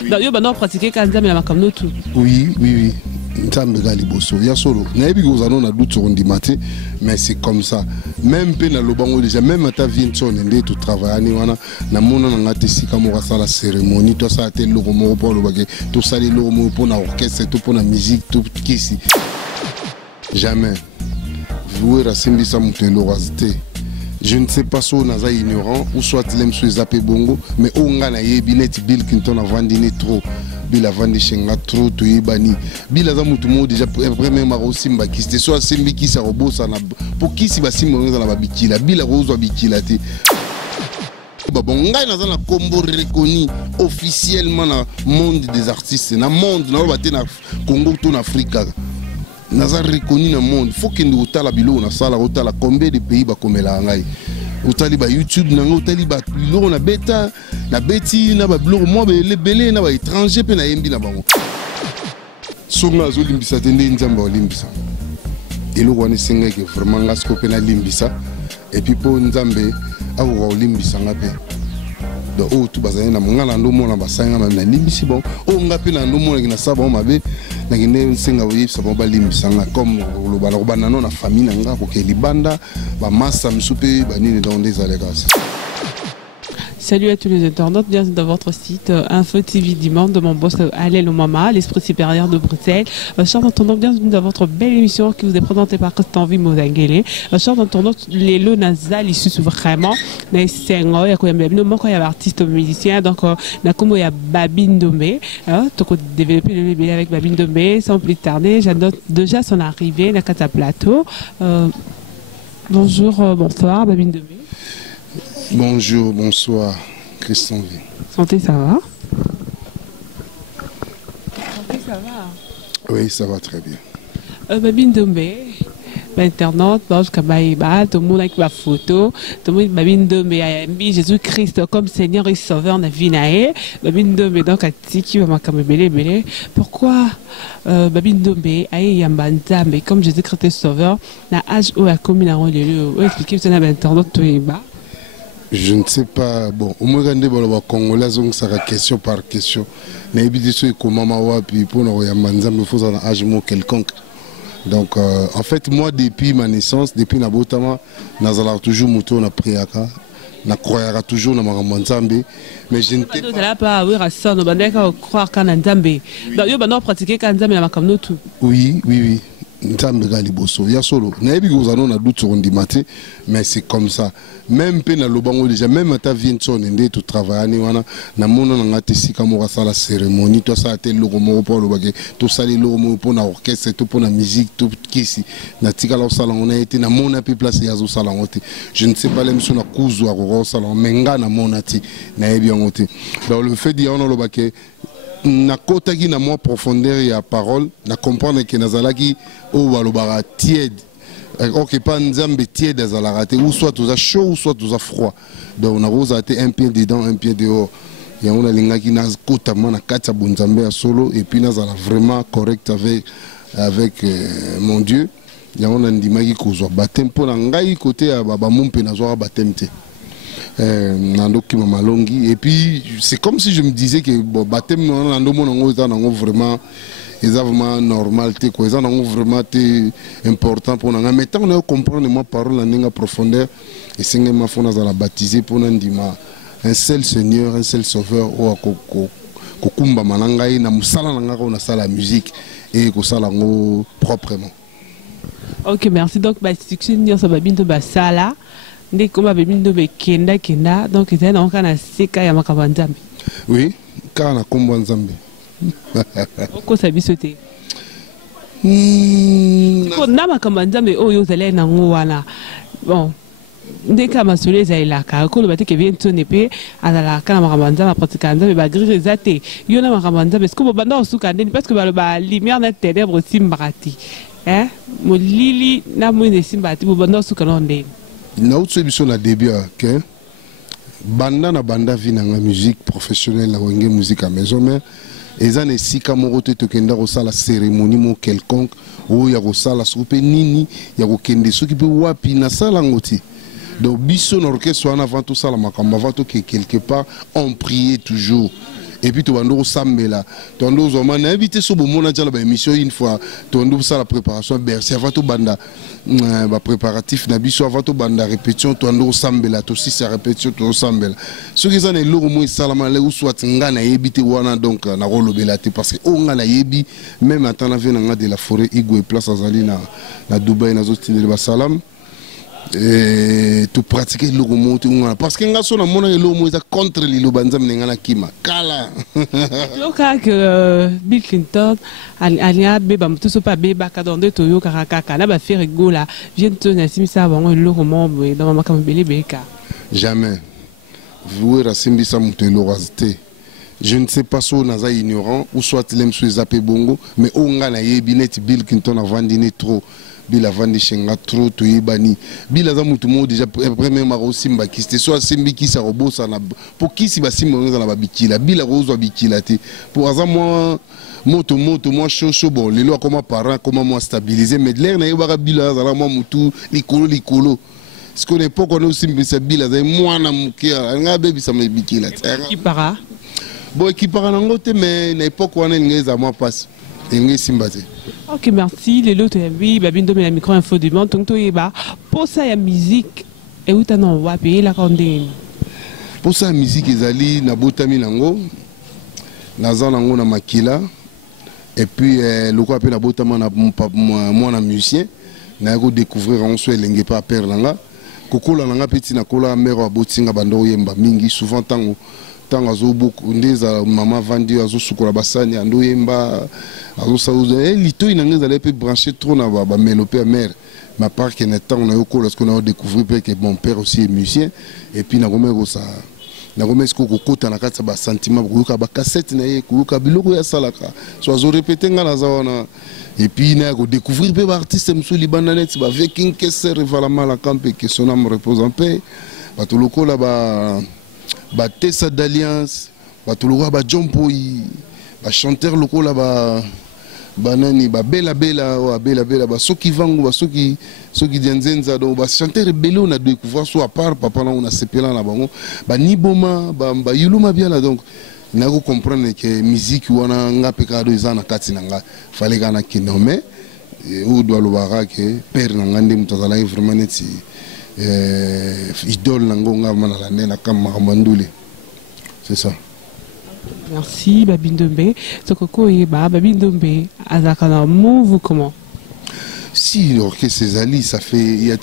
Donc, vous avez pratiqué Kanzambe na makamno tout. Oui, oui, oui. Nzambe ga liboso ya solo na yebi ko zano na doute sur ndimate mais c'est comme ça même pe na lobango déjà même ta vie nsone nde to travailler ni wana na mona na ngate sika mo ka sala cérémonie to sa te loko mo po lo bake to sali loko mo po na orchestre to po na musique to kisi jamais jouer à simbisa mutelo razite. Je ne sais pas si on est ignorant ou soit l'aime sur zappé bongo mais on a na yebi net Bill Clinton a vendu trop. Bila vandi shenga trop to yebani bila za mutu mo déjà premier maro simba ki c'était soit simbi ki sa robosa na pour ki si ba simba na ba bikila bila rozo bikila te ba bonga na za na combo reconnu officiellement na monde des artistes na monde na ba te na Congo to na Afrique na za reconnu na monde faut que nous tala bilo na sala otala combien de pays ba komela ngai utali ba YouTube nango utali ba bilo na beta na beti na ba blog moi be belé na ba étranger pe na yembi na bango songa zo limbisa tende nzamba limbisa elo wana senga ke vraiment ngasko pe na limbisa et puis po nzambe awo limbisa ngape do o tu bazana na mongala ndo mona basanga na limbisi bon o ngape na ndo mona kina saba mabe na kine senga wi saba ba limbisa nga comme lo bana na famille na nga ko ke libanda ba massa msupe ba nini dans des allégations. Salut à tous les internautes, bienvenue dans votre site Info TV Dimanche de mon boss Alel Omama, l'esprit supérieur de Bruxelles. Chers internautes, bienvenue dans votre belle émission qui vous est présentée par Christanvi Mozangele. Chers internautes, les lots nasal issus vraiment, mais c'est un il y a artiste musicien, donc il y a Babine Dombe, donc on développe le bébé avec Babine Dombe, sans plus tarder, j'annonce déjà son arrivée dans Kata Plateau. Bonjour, bonsoir Babine Dombe. Bonjour, bonsoir, Christian V. Santé, ça va? Santé, ça va? Oui, ça va très bien. Babine Dombe, internaute, tout le monde avec ma photo, tout le monde Babine Dombe a mis Jésus-Christ comme Seigneur et Sauveur dans la vie. Babine Dombe donc a tiki va belé. Pourquoi Babine Dombe a yamba nzambe comme Jésus-Christ et Sauveur na âge où a commis la rôle de expliquer ça na internaute tout ba. Je ne sais pas, bon, au moins quand on Congolais, donc ça question par question. Mais évidemment, comment mawa puis pour nous il faut un âge quelconque. Donc en fait moi depuis ma naissance, depuis na botama, nazala toujours moto na priaka, na croyara toujours na mamanzambe, mais je ne sais pas oui ça no bandeka croire quand nzambe. Donc yo bando pratiquer quand nzambe na makamno tout. Oui, oui, oui. Nzambe ga liboso ya solo na yebi ko zano na doute sur ndimate mais c'est comme ça même pe na lobango déjà même ta vie nsone nde to travailler ni wana na mona na ngate sika mo sala cérémonie to sa te loko mo po lo bake to sali loko mo po na orchestre to po na musique to kisi na tika la sala on a été na mona pe place ya zo sala ngote je ne sais pas les monsieur na kuzu a ko sala menga na mona ti na yebi ngote donc le fait dire on lo bake na kotaki na moi profondeur ya parole na comprendre que nazalaki o balobara tiède ok pas nzambe tiède azalaka te ou soit toza chaud ou soit toza froid donc na rosa te un pied dedans un pied dehors ya on a lingaki na kotama na kati bonzambe ya solo et puis nazala vraiment correct avec mon Dieu ya on a ndimaki kozwa baptême pour na ngai côté ya baba mumpe nazwa baptême te et puis c'est comme si je me disais que bon baptême vraiment vraiment normal vraiment important pour nous mais tant on comprendre moi parole en profondeur et c'est ma foi la baptiser pour nous un seul Seigneur un seul Sauveur ou kokumba manangai na musala nanga na sala musique et ko sala ngo proprement. OK, merci donc bah succès ça va bientôt bah ça là. Ndé comme Babine Dombe kenda donc il était dans kana sika ya makamba nzambe. Oui, kana kombo nzambe. Oko sabi sote. Ko na makamba nzambe oyo zale na ngwana. Bon, ndé kama sole za ilaka ko lo bateke vient tonne pe ala kana makamba nzambe pratika nzambe ba grire zate. Yo na makamba nzambe est-ce que bo banda osuka ndeni parce que ba lumière na ténèbres simbarati. Mo lili na mo ne simbati bo banda osuka ndeni. Na autre biso na début que banda na banda vie na musique professionnelle la wenge musique à maison mais eza ne sika moko te tokenda ko sala cérémonie mo quelconque o ya ko sala soupe nini ya ko kende soki pe wapi na sala ngoti donc biso na orchestre en avant tout ça la makamba avant que quelque part on priait toujours et puis tu vas nous sambela tu vas nous emmener invité sur le monde à la émission une fois tu vas nous faire la préparation bercer avant tout banda préparatif nabiso avant tout banda répétition tu vas nous sambela tu aussi sa répétition tu sambela ce qui est le moins salama le ou soit ngana yebite wana donc na rolo belate parce que on ngana yebi même en temps la vie de la forêt igwe place azali na Dubaï na zoti de basalam et tu pratiquer le remonte parce que ngaso na mona le mo contre le banza mnengana kima kala loka que Bill Clinton alia beba mtuso pa beba kadonde toyo karakaka na ba faire gola vient tenir simisa bango le remonte dans ma kamabele beka jamais vous rasimbi sa mutelo razite je ne sais pas si on est ignorant ou soit l'aime sur zappé bongo mais on a na yebinet Bill Clinton a vendu trop Bill a vendu chenga trop to yebani Bill a zamutu mo déjà premièrement aussi mbakiste soit simbi qui sa robot ça na pour qui si ba simba na ba bikila Bill a rozo bikila te pour azam moto moi chaud bon les lois comment parent comment moi stabiliser mais l'air na yeba Bill a zala moi mutu likolo ce qu'on est pas qu'on aussi Bill a moi na mukia nga baby ça me bikila qui para bon qui part en anglais mais l'époque où on est à moi passe et simbaté. Ok merci les lots oui babindo mais la micro info du monde donc toi pour ça ya musique et où t'as non va payer la condamne pour ça musique ezali na botami nango na zanango na makila et puis le quoi appelle la botama na moi na musicien na go découvrir on soit lengue pas perdre nanga kokola nanga petit na kola mero abotinga bando yemba mingi souvent tango azo beaucoup ndeza maman vendu azo sukola basani ando yemba azo sauza lito inangeza les peut brancher trop na ba mélopée mère ma part que n'étant on a eu lorsque on a découvert que mon père aussi est musicien et puis na gomero ça na gomesi ko kokota na kati ba sentiment ko ba cassette na ye ko biloko ya salaka so azo répéter ngala zawana et puis na ko découvrir pe ba artiste msou libanda net ba viking kesser vala mala campe que son âme repose en paix ba to loko la ba Tessa d'Alliance, ba Touloura, ba John Poi, ba chanteur locaux là, ba nani, ba Bella, ba Soki Vango, ba Soki Dianzenza, donc ba chanteur belé on a découvert soit à part, papa là on a séparé là bango, ba Niboma, ba Yuluma bien là donc, n'a pas comprendre que musique ou on a nga pekado izana kati nanga, fallait gana kinome, ou doit le voir que père nangande mutazala vraiment neti. Idole nangonga manalane na kama manduli c'est ça. Merci Babindombe Sokoko yeba Babindombe azakana move comment si l'orchestre Césali ça fait il y a de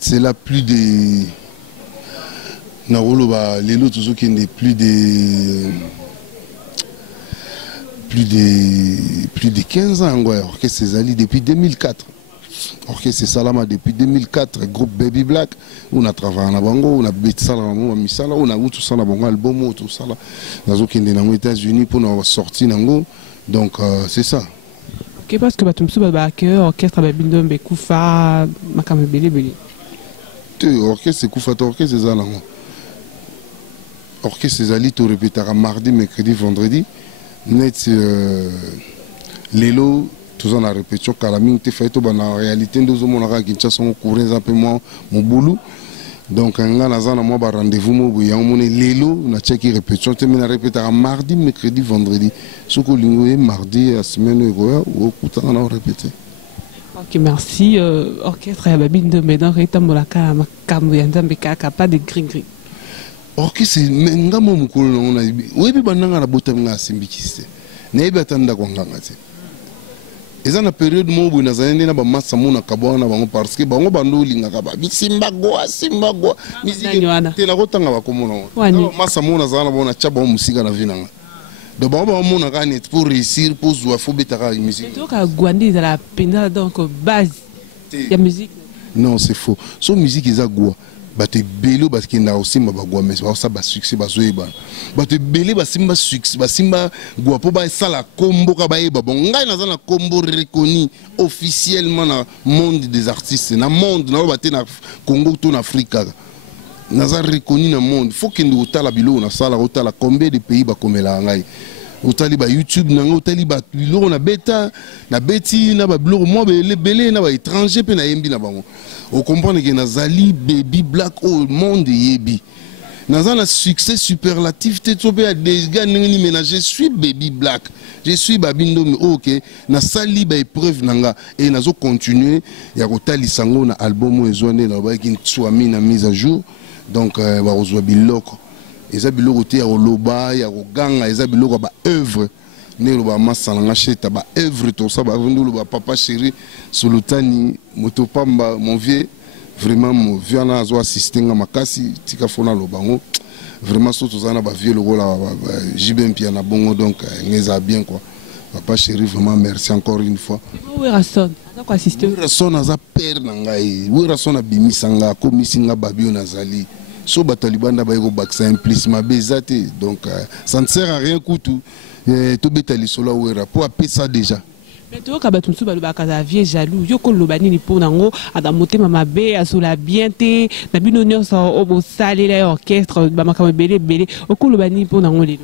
cela plus de Naroloba les autres toujours qui n'est plus de 15 ans l'orchestre Césali depuis 2004. Orchestre Salama depuis 2004, groupe Baby Black, on a travaillé en Abango, on a bêté ça on a mis ça là, on a eu tout ça là, bon album, tout ça là. Nous avons été aux États-Unis pour nous sortir nango, donc c'est ça. Ok, parce que tu me souviens que orchestre Babindo Mbekoufa, Makame Bele. Orchestre Koufa, orchestre c'est ça là. Orchestre Zali, tu répéteras mardi, mercredi, vendredi. Net Lelo. Tout ça, la répétition, car la mine te fait en réalité, nous avons un courant un peu moins mon boulot. Donc, on a un rendez-vous, on a l'élo, on a checké répétition, on a répété mardi, mercredi, vendredi. Ce que l'on a mardi, la semaine, on a répété. Ok, merci. Orchestre à Babine mais dans Rétamolaka, Kambouyanda, Bekaka, pas de gris-gris. Orchestre, mais on a mon coulon, on a dit, oui, mais on a la bouteille à Simbikiste. N'est-ce pas tant d'accord? Et dans la période où nous avons ba massa mona kabona bango parce que bango bando linga kaba simba goa musique te na kotanga ba komona massa mona zana bona chaba musika na vinanga de bango mona kani pour réussir pour jouer faut betara musique donc à Gwandi dans la pena donc base la musique non c'est faux son musique ils a goa bato belé parce qu'il n'a aussi ma bagua mais ça ba succès ba zoeba bato belé ba simba succès ba simba gua po ba sala combo ka ba eba bon ngai na zana combo reconnu officiellement dans monde des artistes na monde na ba te na Congo tout en Afrique na za reconnu na monde faut que nous tala bilo na sala otala combien de pays ba komela ngai otali ba YouTube nango otali ba bilo na beta na beti na ba bilo mo belé na ba étranger pe na yembi na bango. On comprend que Nazali Baby Black au monde yebi Dans un succès superlatif, tu as des gars qui ménagent. Je suis Baby Black. Je suis Babindo. Ok. Na sali ba épreuve nanga et nazo continuer. Ya kota lisango na album ezone na ba ki tswami na mise à jour. Donc ba ozwa biloko. Eza biloko te ya loba ya ganga eza biloko ba œuvre. Ne loba masalanga cheta ba œuvre to ça ba vundu loba papa chéri Solotani motopamba mon vieux. Vraiment mon vieux na zo assister nga makasi tika fona lobango. Vraiment surtout ça na ba vieux logo la jibem pia na bongo donc ngeza bien quoi. Papa chéri vraiment merci encore une fois. Oui Rasson, ça quoi assister. Rasson aza père na ngai. Oui Rasson abimisanga ko misinga babio nazali. So batalibanda ba yego baksa implicement bezate donc ça ne sert à rien kutu. To betali sola wera pour appeler ça déjà. Mais tu vois quand tu me dis vieux jaloux, yo ko lobani ni pour nango adamote mama be asola bien te na bino nyonso obo sale la orchestre ba makama belé o ko lobani pour nango lelo.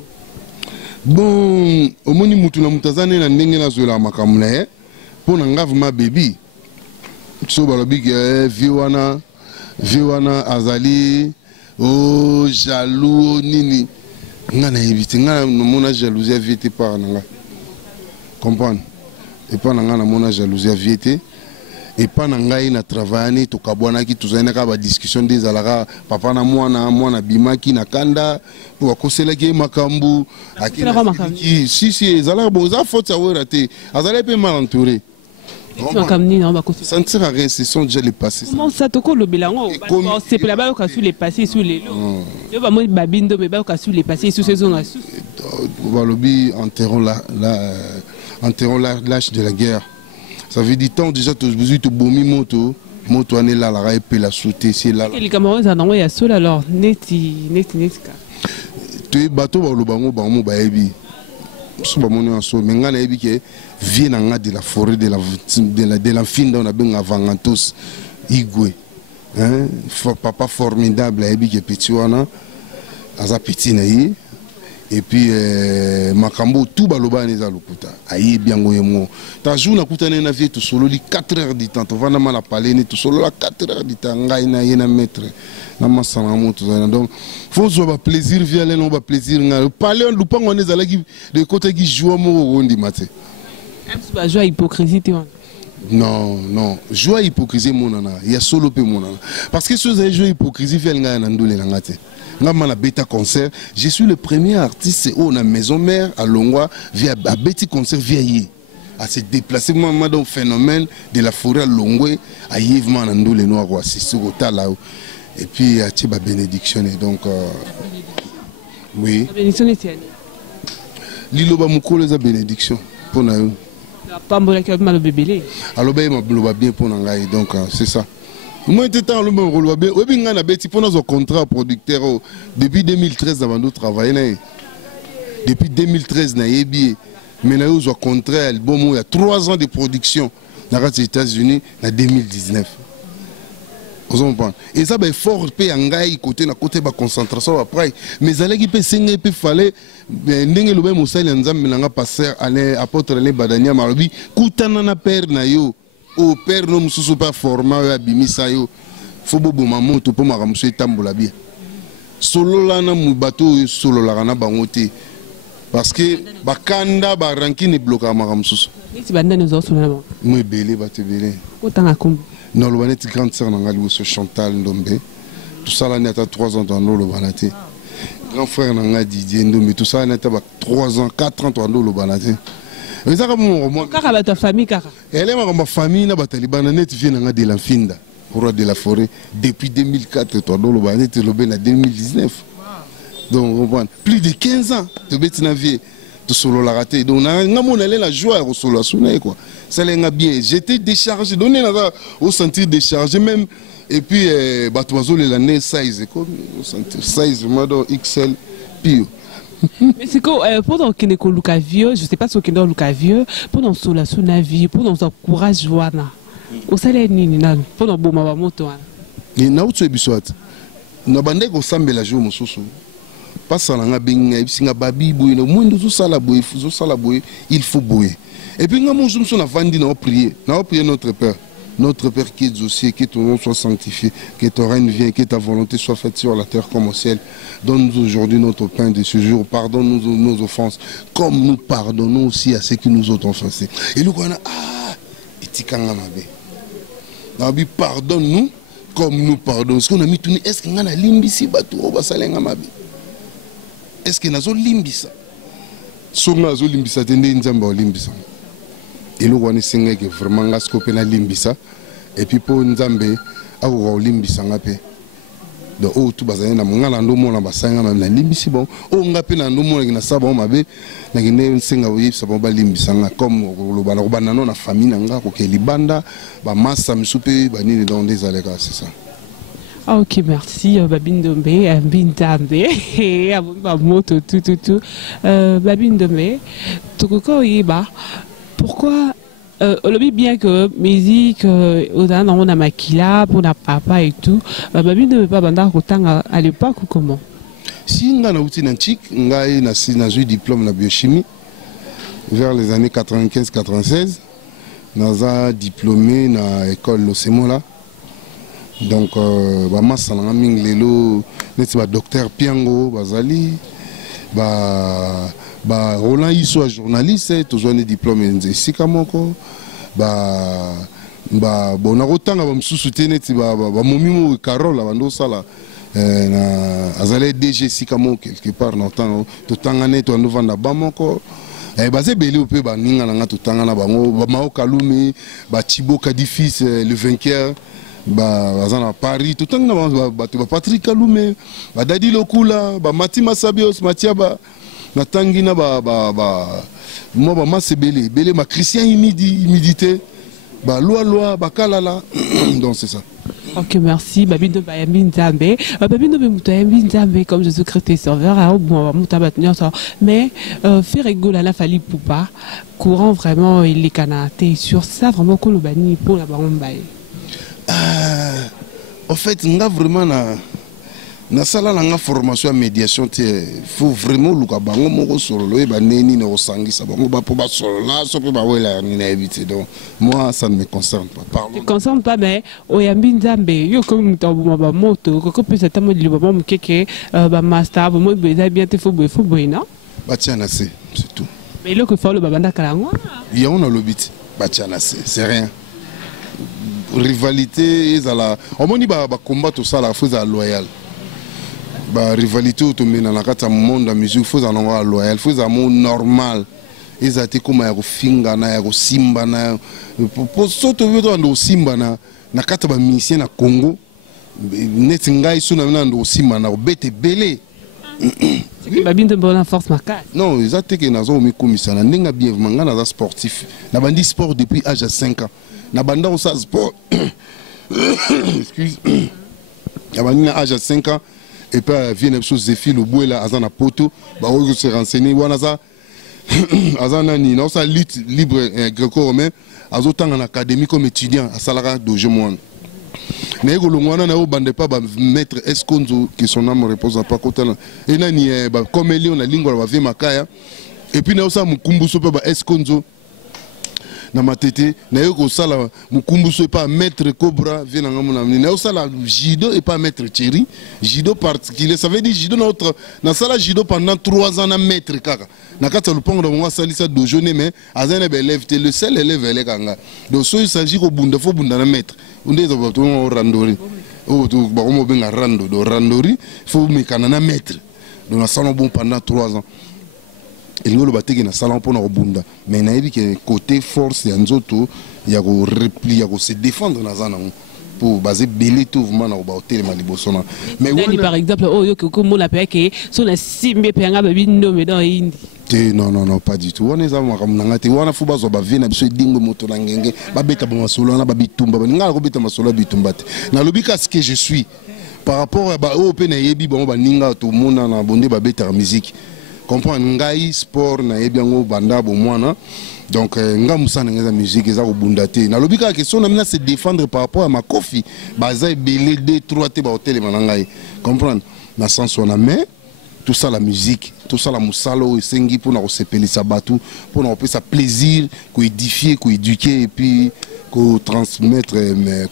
Bon omoni mutu na mutazane na ndenge na zola makamula pour nanga vraiment baby so balobi ke vieux wana azali oh jaloux nini nga na éviter nga no mona jalousie vite par nanga comprendre. Et pas na mona jalousie viété et pas na ngai na travailler to kabwana ki tuzana ka ba discussion des alara papa na mwana bimaki na kanda pour akosela ki makambu akina si ezala bon za faute ça wera te azala pe mal entouré. Ça ne sert à rien, ce sont déjà les passés. Comment ça te colle le bilan? C'est là-bas qu'on a su les passer sous les lots. Je vais moi babindo mais qu'on a su les passer sous ces zones. Balobi enterrons l'âge de la guerre. Ça veut dire tant déjà tu as besoin de bomi moto on est là la et la sauter c'est là. Les Camerounais en envoyé à sol alors neti tu es bateau balobango bango baebi. So ba moni en so mais ngana ebi ke vient de la forêt de la fin on a bien avant tous igwe. Hein papa formidable ebi ke petit wana aza petit na yi. Et puis makambo tout baloba neza lokuta ayi biango yemo ta jour na kutana na vie tout solo li 4 heures du temps to vana mala parler ni tout solo la 4 heures du temps ngai na yena maître na masana moto za donc faut zo ba plaisir via le no ba plaisir nga parler on lupango neza la ki de côté qui joue mo rondi maté ba joie hypocrisie te non joie hypocrisie monana il y a solo pe monana parce que ceux joie hypocrisie via nga na ndole na ngate. Dans Beta Concert, je suis le premier artiste où la maison mère à Longwa via à Betty Concert vieilli à se déplacer moi dans le phénomène de la forêt à Longwe à Yves Manando les Noirs c'est sur au là et puis à Tiba bénédiction donc oui bénédiction est Lilo ba mukolo za bénédiction pour na yo pas mbola ki ba bébélé alors ba ma bien pour ngai donc c'est ça. Moi, j'étais dans le même rôle. J'ai contrat producteur depuis 2013 avant de travailler. Depuis 2013, mais j'ai un contrat album il y a 3 ans de production dans les États-Unis en 2019. Et ça, c'est fort, côté de la concentration après. Mais ça, il fallait que passer apôtre Badania Marobi, Koutana père na yo. Au père non mususu pas format abimisa yo faut bobo mamoto po makamuso etambola bien solo la na mubato solo la na bangote parce que bakanda ba rankine bloka makamuso niti banda nous autres na bon moi belé batebelé otanga kombo non le baneti grande sœur nanga liboso Chantal Ndombe tout ça là n'a pas 3 ans dans le banate grand frère nanga Didier Ndombe tout ça n'a pas 3 ans 4 ans dans le banate. Mais ça comme ta famille car elle est ma famille na batalibana net vient de la finda roi de la forêt depuis 2004 toi dans le banet le ben 2019 donc plus de 15 ans de betina vie to solo la raté donc na mon aller la joie au solo sonner quoi ça l'est bien j'étais déchargé donné au sentir déchargé même et puis bato les l'année size comme au sentir size mode XL pire. Mais c'est que pendant qu'il est Luka vieux, je sais pas ce qu'il est Luka vieux, pendant cela sous la vie, pendant son courage joana. Au salaire ni nan, pendant bon ma moto. Ni na utu ebiswat. Na bande ko sambela jo mususu. Passa na ngabinga ebisinga babi boy no mundo zo sala boy, il faut boy. Et puis nga mususu na vandi na prier notre père. Notre Père qui es aux cieux, que ton nom soit sanctifié, que ton règne vienne, que ta volonté soit faite sur la terre comme au ciel. Donne-nous aujourd'hui notre pain de ce jour. Pardonne-nous nos offenses, comme nous pardonnons aussi à ceux qui nous ont offensés. Et nous, pardonne-nous comme nous pardonnons. Est-ce qu'on a mis tout? Est-ce qu'on a limbisi bateau au basalenga mabe? Est-ce qu'on a limbisa? Sommes nous limbisa tende nzamba limbisa. Et nous on est que vraiment la scope na limbisa. Et puis pour nzambe awo limbisa ngape. Donc oh tout bazana na mongala ndo mona basanga même na limbisi bon. Oh ngape na ndo mona na saba mabe na ngine nsenga oyi saba ba limbisa nga comme lo bana banano na famille nga ko ke libanda ba massa misupe ba nini dans des alégas c'est ça. Ah, ok, merci. Babine Dombe, Bintambe, moto, tout. Babine Dombe, pourquoi on le bien que musique, on a maquilla, pour la papa et tout. Babine Dombe, pas bandar à l'époque ou comment? Si on a outil antique, on a eu diplôme de biochimie vers les années 95-96. On a diplômé dans l'école Losemola. Donc, massa na mingi lelo neti ba docteur Piango bazali Roland Iso journaliste toujours ne diplôme nzesika moko bona rotanga ba msusu te neti ba momimo Carole bando sala na azali DG sika moko quelque part na temps to tangane to ndovanda ba moko baze beli ope ba ninga na to tangana bango ba maoka lume ba Chiboka difficile le vainqueur à Paris, tout le temps, Patrick Kaloume, Dadi Lokula, Mati Masabios, Matiaba, Natangina, moi, Belé, ma Christian humidité, Loi, Kalala, donc c'est ça. Ok, merci. Babino Bayambin Zambe. Babino Bayambin Zambe, comme Jésus-Christ est sauveur, mais faire rigoler la Fali Poupa, courant vraiment, il est canaté sur ça, vraiment, Kolobani pour la Barombaye. En fait, on a vraiment na sala na formation à médiation, il faut vraiment le bango moko solo et baneni na osangi sa bango ba po ba solo là so pe ba wela ni na éviter. Donc moi ça ne me concerne pas. Parlons. Ne concerne pas, mais oyambi nzambe yo comme mutambo ba moto ko peut être mo libo ba mukeke ba master ba mo beza bien te faut non ba tiana c'est tout. Mais le que faut le babanda kalangwa il y a on a le but ba tiana c'est rien. Rivalité ils ala on moni ba combat tout ça la faut à loyal. Ba rivalité automena na kata monde la musique faut à loyal, faut à monde normal. Ils a été comme ya finga na ya simba na pour soto vedo ndo simba na kata ba musicien na Congo net ngai suna na ndo simba na bete belé. C'est ba bien de bonne force marquée. Non, ils a été que nazo mi komisa na ndinga bien manga na sportif. Na bandi sport depuis âge de 5 ans. Na banda au sport. Excuse. Na bandi à âge de 5 ans. Et puis vient une chose Zéphine le bois là azana poto ba on se renseigner wana za azana ni na sa lutte libre gréco-romain azotanga en académie comme étudiant à salara dojo moi mais ko longwana na o bande pas ba maître Esconzo qui son âme repose en pas côté et nani ba comme Léon na lingua ba vie makaya et puis na sa mukumbuso pa ba Esconzo na matete na yoko sala mukumbuso pas maître Cobra vient na ngamuna na sala judo et pas maître Thierry judo particulier ça veut dire judo notre na sala judo pendant 3 ans na maître kaka na kata le pongo de salisa dojo ne mais azana be élève le seul élève ele kanga donc so il s'agit ko bunda fo bunda na maître unde zo bato o randori o to ba ko mo benga rando do randori fo mekana na maître donc na sala bon pendant 3 ans. Et nous le bâtiment na salon pour nos bunda mais na yebi que côté force ya nzoto ya ko replier ya ko se défendre na zana pour baser belé tout vraiment na ba hôtel maliboso na mais par exemple oh yo ko mo la pe ke so na simbe pe nga babi ndome dans indi non pas du tout on est à moi comme ngati wana fu bazo ba vina biso dingo moto na ngenge ba beta ba masolo na ba bitumba ba ngala ko beta masolo bitumba te na lobika ce que je suis par rapport à ba o pe na yebi ba ba ninga to mona na bonde ba beta musique comprendre ngai sport na yebiango banda bo mwana donc nga musana nga musique eza ko bundate na lobika question na mina se défendre par rapport à ma kofi baza belé 2-3 te ba hotel manangai comprendre na sens on a mais tout ça la musique tout ça la musalo et sengi pour na ko sepelisa batu pour na ko pesa plaisir ko édifier ko éduquer et puis transmettre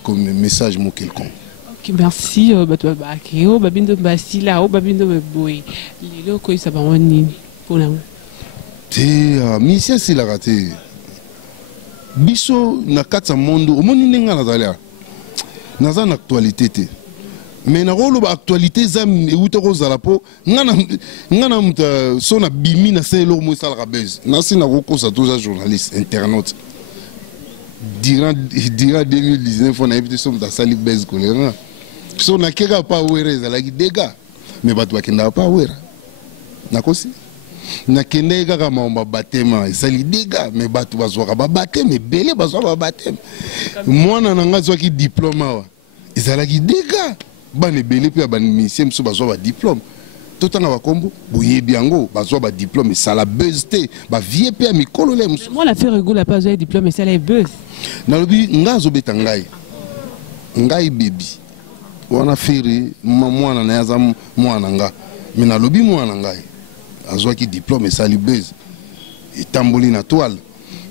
comme message mon quelconque. Ok, merci. Bato bakeo babindo basila o babindo boy. Lelo ko isa ba woni pona. Te mission si la raté. Biso na katsa mondo omoni ninga na zalia. Na za actualité te. Mais na rolo ba actualité zam e wuto ko zala po ngana muta so na bimi na selo mo sala buzz. Na si na ko sa tous journaliste internaute. Durant 2019 on a évité so muta sali buzz ko le. So na keka pa wera zala ki dega. Mais bato bakenda pa wera. Na kosi. Na kende kaka maomba batema sali dega mais bato bazwaka ba batema belé bazwa ba batema. Mwana na nga zwaki diplôme wa. Ezala ki dega. Bane belé pe ban mission mso bazwa ba diplôme. Totanga ba kombo boyebi yango bazwa ba diplôme ça la buzz te ba vie pe mikolo le mso. Moi la fait rigolo pas de diplôme mais ça la buzz. Na lobi nga zo beta ngai. Ngai baby. Wana fere mwana na yaza mwana nga. Mais na lobi mwana ngai. Azwa ki diplôme et ça li buzz. Et tamboli na toile.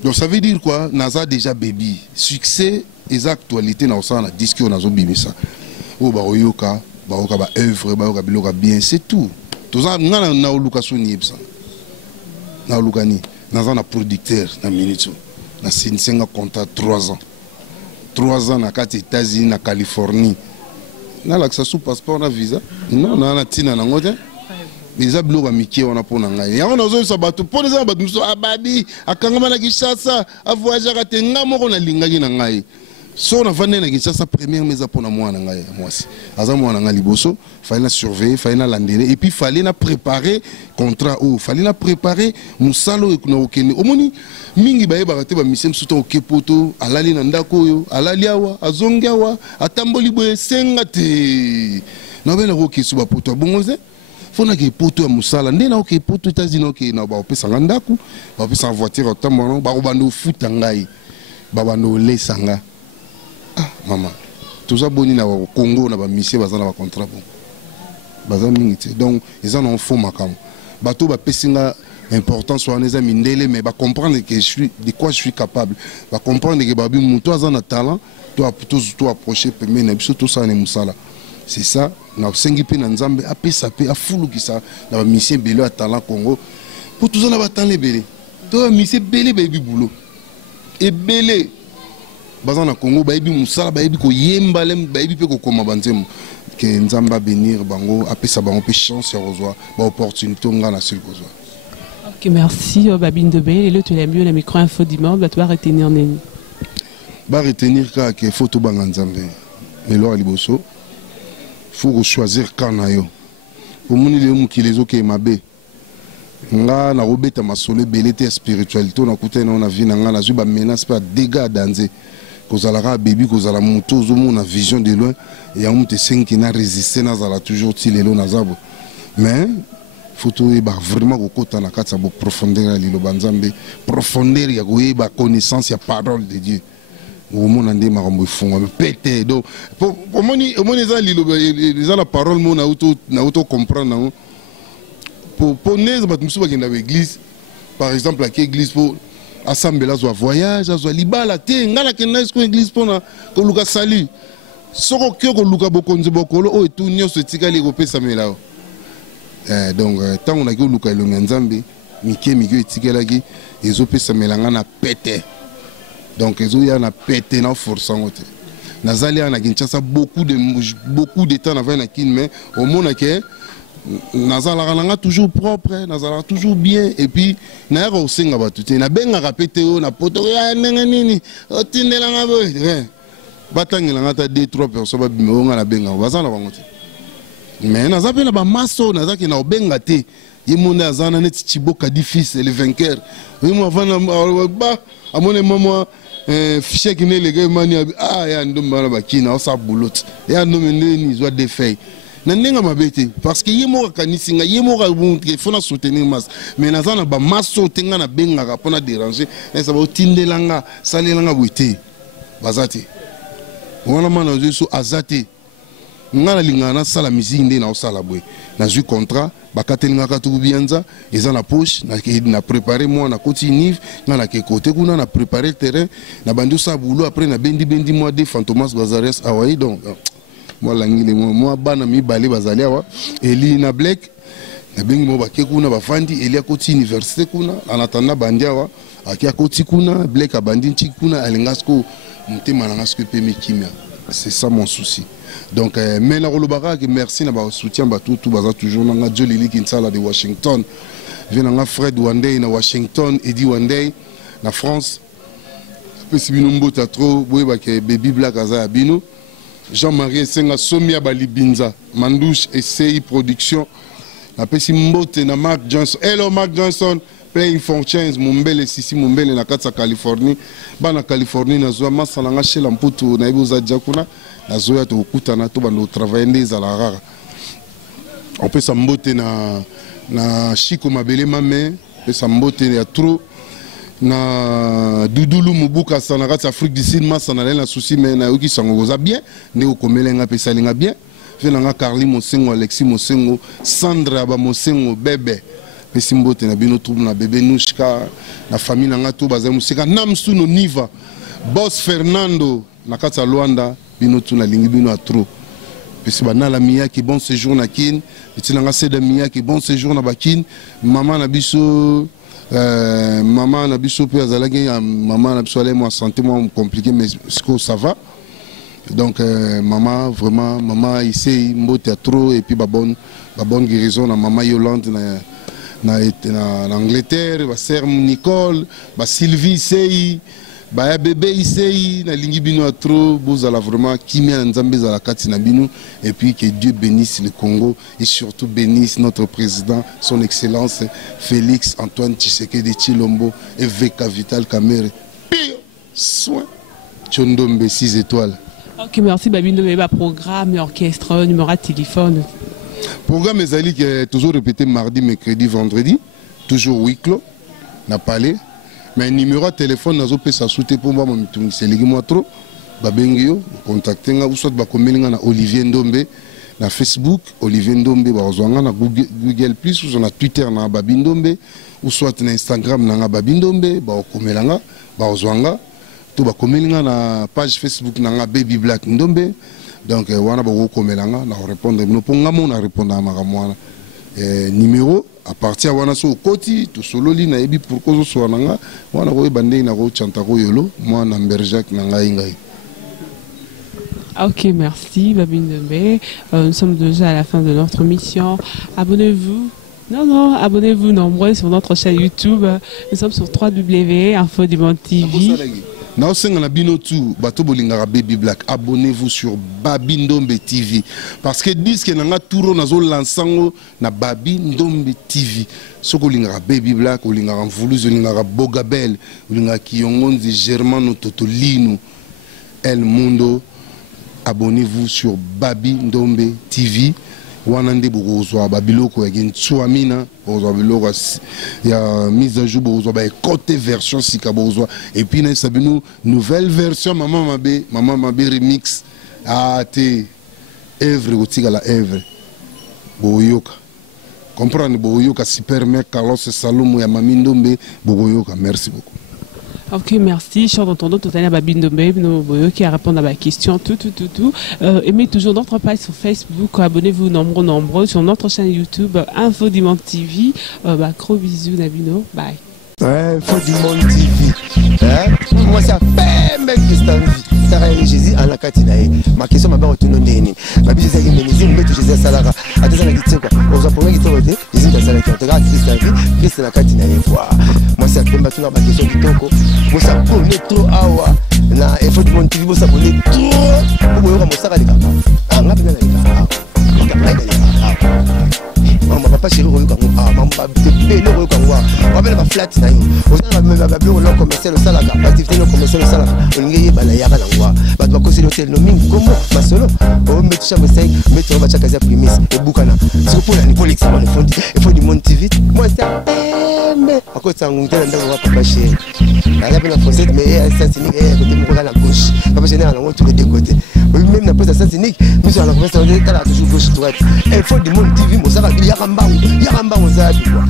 Donc ça veut dire quoi? Naza déjà baby. Succès et actualité na osana na disque on azo bimisa. O ba oyoka, ba oka ba œuvre, ba oka biloka bien, c'est tout. Tout ça ngana na oluka soni ebsa. Na oluka ni, naza na producteur na minute. Na sinsenga contrat 3 ans. 3 ans na kati États-Unis na Californie. Na laksa sous passeport na visa. Non, na tina na ngote. Déjà biloka mikie wana pona ngai. Ya ona zo sabatu pona za batu so ababi akangama na Kinshasa, a voyager ka te ngamo na lingaki na ngai. So on a venu à Kinshasa première mise pour moi na ngai moi si aza moi na liboso fallait na surveiller fallait na landele et puis fallait na préparer contrat ou fallait na préparer musalo e kuna okene omoni mingi baye barate ba mission suto okepoto alali na ndako yo alali awa azongi awa atamboli boye senga te na bena roki suba poto bongoze fona ke poto ya musala ndena oke poto États-Unis oke na ba opesa ndako ba opesa voiture otambono ba obando futa ngai ba bando lesanga. Ah, maman, tout ça boni na au Congo na ba mission bazana ba contrat bon. Bazana mingite. Donc ils en ont fond makam. Bato ba pesinga important soit les amis ndele mais ba comprendre que je suis de quoi je suis capable. Ba comprendre que babi muto azana talent, toi plutôt approcher pemé na biso tout ça ne musala. C'est ça, na sengi pe na nzambe apesa pe afulu ki ça na ba mission belo à talent Congo. Pour tout ça na ba talent belé. Toi mission belé baby boulot. Et belé bazana Congo bayebi musala bayebi ko yemba lem bayebi pe ko koma banzemo ke nzamba bénir bango apesa bango pe chance ya rozwa ba opportunité nga na sil kozwa. Ok, merci Babine Bell et le tu l'aimes mieux la micro info dimanche ba tu vas retenir neni. Ba retenir ka ke photo banga nzambe. Lelo aliboso faut choisir kana yo. Pour moni le mukilezo ke mabe. Nga na robeta masole belete spiritualité na kutena na vie na nga na zuba menace pas dégâts danger. Kozalaka baby kozala moto zomo na vision de loin et ya mute senki na résister na zala toujours tilelo na zabo mais photo e ba vraiment kokota na kata bo profondeur lilo banzambe profondeur ya koyeba connaissance ya parole de Dieu omona nde makambo ifunga pete donc omoni za lilo za la parole mo na auto comprendre na pour nez ba tumsu ba kenda l'église par exemple à l'église pour assemblée zo voyage zo libala te ngala kenda ko église pona ko luka sali soko kyo ko luka bokonzi bokolo o etu nyoso etikali ko pesa melao donc tant on a ko luka lo nzambe mike etikelaki ezo pesa melanga na pete donc ezo ya na pete na force ngote nazali na Kinshasa beaucoup de temps avant na kin mais au monde que nazala toujours propre nazala toujours bien et puis na ya ko senga batute na benga rapete o na poto ya ndenge nini otindela nga boy batangela nga ta 2-3 personnes ba bimonga na benga bazana bango te mais nazape na ba maso nazaki na obenga te yemonde azana net Chiboka difficile le vainqueur yemo avana ba amone mama fichier qui ne les mani ya ndomba na bakina osa boulot ya ndomene ni zo de feuilles nandenga mabete parce que yemo kanisinga yemo ka fona soutenir mas mais nazana ba maso tenga na benga ka pona déranger ça va otindelanga salelanga boité bazati wana mana zo azate ngana lingana sala musique ndé na osala boy na ju contrat bakatelingaka tu bianza eza na poche na préparer moi na koti nive ngana ke côté kuna na préparer le terrain na bandu sa boulot après na bendi moi de Fantomas Bazarias awai donc moi langile moi bana mi balé bazali awa eli na black na bengi mo ba ke kuna ba fandi eli akoti université kuna en attendant bandi awa akia koti kuna black abandi nti kuna alingasko mutema nangasko pe mikimia. C'est ça mon souci. Donc, mais la merci na soutien tout toujours na Joe Lili Kinsala de Washington. Vient Fred Wandey na Washington, Eddie Wandey na France. Pesi bino mbota trop boyeba ke Baby Black aza bino. Jean-Marie Senga Somia Balibinza, Mandouche SCI Production. Na pesi mbote na Mark Johnson. Hello Mark Johnson. Playing for Chains, Mumbele, Sisi Mumbele, na Katsa Californie. Bana Californie, na Zoa Massa, na Ngachel, Mputu, na Ibuza Djakuna, na Zoya, to Kuta, na Toba, no travailler à la rare. On peut s'emboter na Chico Mabele Mame, on peut s'emboter na trop, na Doudoulou Mubuka, Sanarat, Afrique du Sud, Massa, na Lena Souci, mais na Uki Sangoza bien, Néo Komelenga, Pesalinga bien, Venanga Carly Mosengo, Alexis Mosengo, Sandra Aba Mosengo, Bébé. Pesimbote na bino trouble na bébé Nushka na famille na ngato baza musika namsu no niva boss Fernando na kata Luanda bino tuna lingi bino atro pesiba na la miyaki bon séjour na kin betina nga seda miyaki bon séjour na bakin maman na biso pe azalaki maman na biso ale moi santé moi compliqué mais ça va donc maman vraiment maman ici mbote atro et puis ba bonne guérison na maman Yolande na Angleterre, ba sœur Nicole, ba Sylvie Sei, ba bébé Sei, na lingi bino atro, bozala vraiment kimia nzambe za la kati na bino et puis que Dieu bénisse le Congo et surtout bénisse notre président son excellence Félix Antoine Tshisekedi Tshilombo et VK Vital Kamerhe. Pire soin. Tchondombe 6 étoiles. OK, merci Babino Beba programme orchestre numéro de téléphone. Programme Ezali qui est toujours répété mardi, mercredi, vendredi, toujours huis clos, n'a palais. Mais numéro de téléphone, n'a pas sa soute pour moi, c'est moi trop. Babengio, contactez ou soit bakomelinga na Olivier Ndombe na Facebook, Olivier Ndombe bazwanga na Google Plus ou na Twitter na Babindombe ou soit na Instagram na Babindombe bakomelanga bazwanga to bakomelinga na page Facebook na Baby Black Ndombe. Donc, on a beaucoup de gens qui répondent. Nous pouvons répondre à ma numéro à partir de ce côté, tout solo li na ebi pour que soit nanga, on a eu bandé na ro chantako yolo, moi na Berjac na ngai. OK, merci Babindombe. Nous sommes déjà à la fin de notre mission. Abonnez-vous. Non, abonnez-vous nombreux sur notre chaîne YouTube. Nous sommes sur www.info-du-monde TV. Na osenga na bino tu bato bolingaka Baby Black, abonnez-vous sur Babindombe TV parce que disque nanga turo nazo lansango na Babindombe TV. Soko olingaka Baby Black, olingaka Mvuluzi, olingaka Bogabel, olingaka Kiyongonzi, Germano Totolino, El Mundo, abonnez-vous sur Babindombe TV. Wanande bozwa babiloko ya Gentsuamina bozwa biloko ya mise à jour bozwa ba côté version sika bozwa et puis na sabino nouvelle version maman mabe remix te œuvre otika la œuvre boyoka comprendre boyoka super mec Carlos Salomo ya Mamindombe boyoka. Merci beaucoup. OK, merci. Chers d'entendre tout à l'heure Babindombe qui a répondu à ma question. Tout. Aimez toujours notre page sur Facebook. Abonnez-vous nombreux sur notre chaîne YouTube Info-du-Monde TV. Gros bisous Nabino. Bye. Info-du-Monde TV. Moi ça fait mec que c'est envie. Ça Jésus à la catinae. Ma question m'a bien retourné neni. Ma vie c'est que Jésus me met Jésus salara. Attends la question quoi. Aux japonais qui sont votés, Jésus dans la catinae. Christ a vu, Christ la catinae quoi. Moi ça fait maintenant ma question du toko. Moi ça connaît trop awa. Na Info-du-Monde TV moi ça connaît trop. Pour moi ça va les gars. Ah on a bien les gars. Maman papa chéri royo kango maman bébé le royo kango on va flat na yo on va même bureau non commercial au salaka activité non commercial au salaka on ngi bala ya kana ngwa bato ba conseiller hotel no mingi comme masolo on met chambre 5 mettre ba chaka za primis et bukana c'est pour la Nicolex on il faut du Monde TV moi ça mais à côté ça on t'a ndako papa chéri la la bien foncette mais ça c'est côté mon la gauche papa chéri on tous les deux côtés même na presse sens unique mise à la presse de la toujours gauche droite info du monde TV mosaka bili ya rambango za quoi